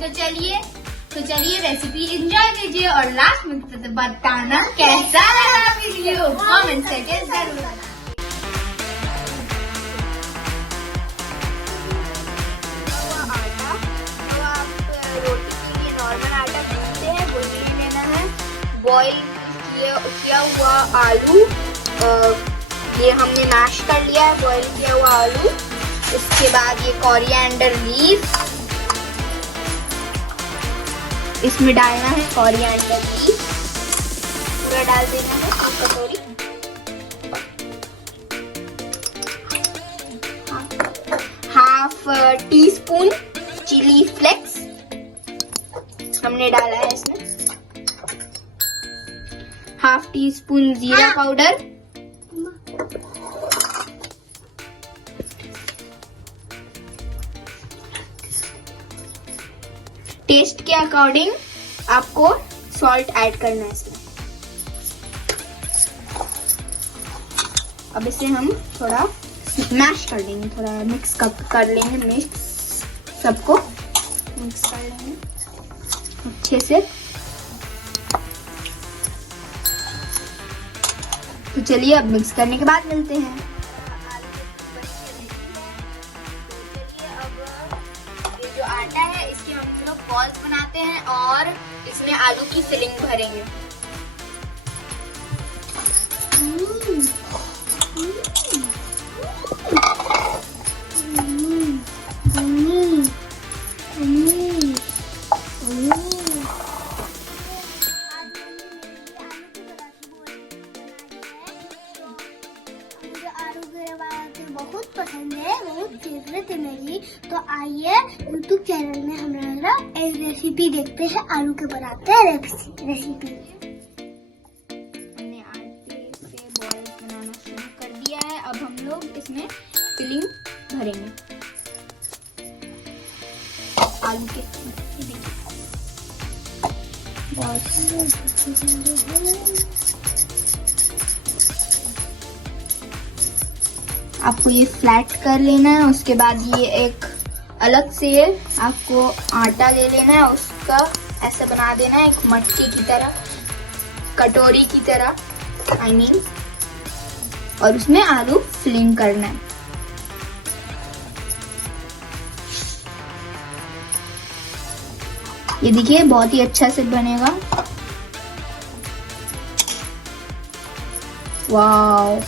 तो चलिए recipe enjoy कीजिए और लास्ट में बताना कैसा लगा वीडियो, कमेंट करके जरूर बताना। आटा तो आप रोटी के लिए नॉर्मल आटा गूंथते हैं वो ले लेना है। बॉईल किया हुआ आलू, ये हमने मैश कर लिया है बॉईल किया हुआ आलू। उसके बाद ये कोरिएंडर लीफ, इसमें डालना है कोरिएंडर लीफ, पूरा डाल देना है 1 कटोरी। Half teaspoon chilli flakes हमने डाला है इसमें। Half teaspoon jeera powder, taste के अकॉर्डिंग आपको सॉल्ट ऐड करना है इसमें। अब इसे हम थोड़ा मैश कर लेंगे, थोड़ा मिक्स कर लेंगे, मिक्स सबको मिक्स कर लेंगे अच्छे से। तो चलिए अब मिक्स करने के बाद मिलते हैं। जो आटा है इसके हम लोग बॉल्स बनाते हैं और इसमें आलू की फिलिंग भरेंगे। बहुत पसंद है, बहुत फेवरेट है मेरी। तो आइए यूट्यूब चैनल में हमारा एक रेसिपी देखते हैं, आलू के पराठे रेसिपी। हमने आटे से बॉल्स बनाना शुरू कर दिया है। अब हम लोग इसमें फिलिंग भरेंगे आलू के। आपको ये फ्लैट कर लेना है। उसके बाद ये एक अलग से आपको आटा ले लेना है, उसका ऐसा बना देना है एक मटकी की तरह, कटोरी की तरह आई मीन, और उसमें आलू फिलिंग करना है। ये देखिए बहुत ही अच्छा से बनेगा। वाव,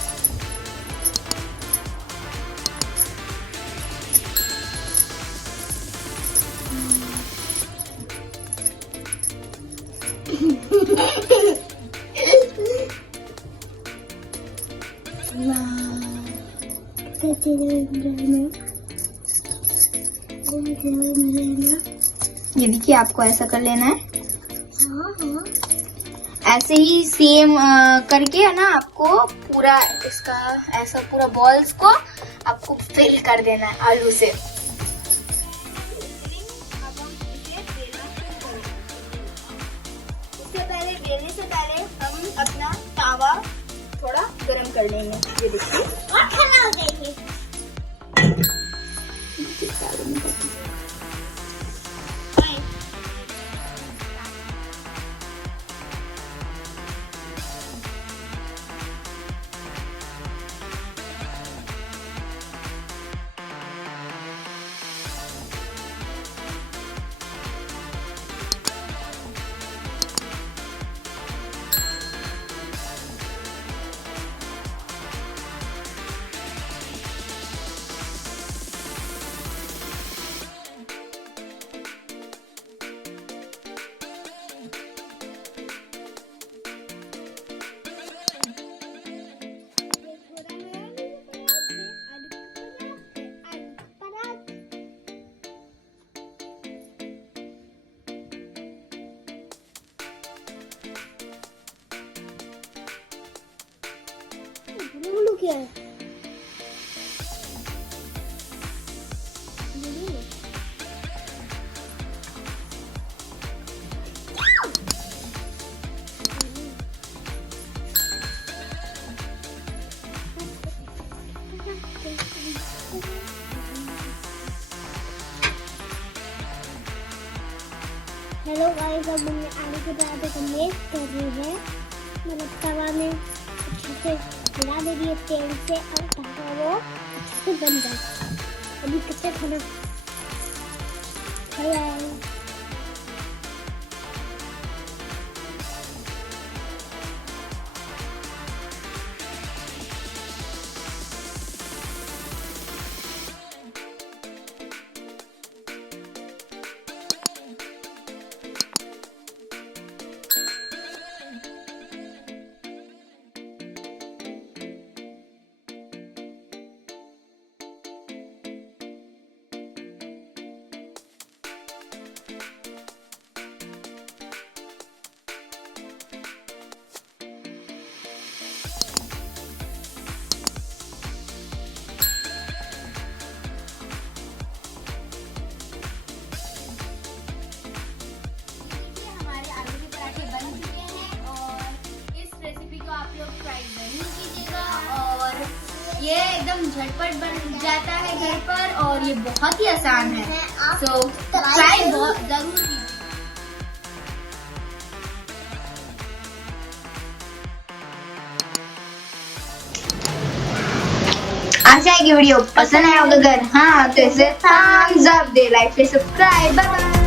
ये देखिए आपको ऐसा कर लेना है। ऐसे ही सेम करके है ना, आपको पूरा इसका ऐसा पूरा बॉल्स को आपको फिल कर देना है आलू से। बेलने से पहले हम अपना तावा थोड़ा गरम कर लेंगे। ये देखिए क्या है? हेलो गाइस, अब हमने आलू के पराठे को मेक कर रही है। मतलब तवा में अच्छे से मिला दे रही है तेल से और ताकि वो अच्छे से बन जाए। अभी कितने खाना खाया है। आप लोग ट्राई जरूर कीजिएगा और ये एकदम झटपट बन जाता है घर पर और ये बहुत ही आसान है। तो ट्राई जरूर कीजिए। आशा है कि वीडियो पसंद आया होगा। अगर हाँ तो इसे थम्स अप दे, लाइक से सब्सक्राइब। Bye bye.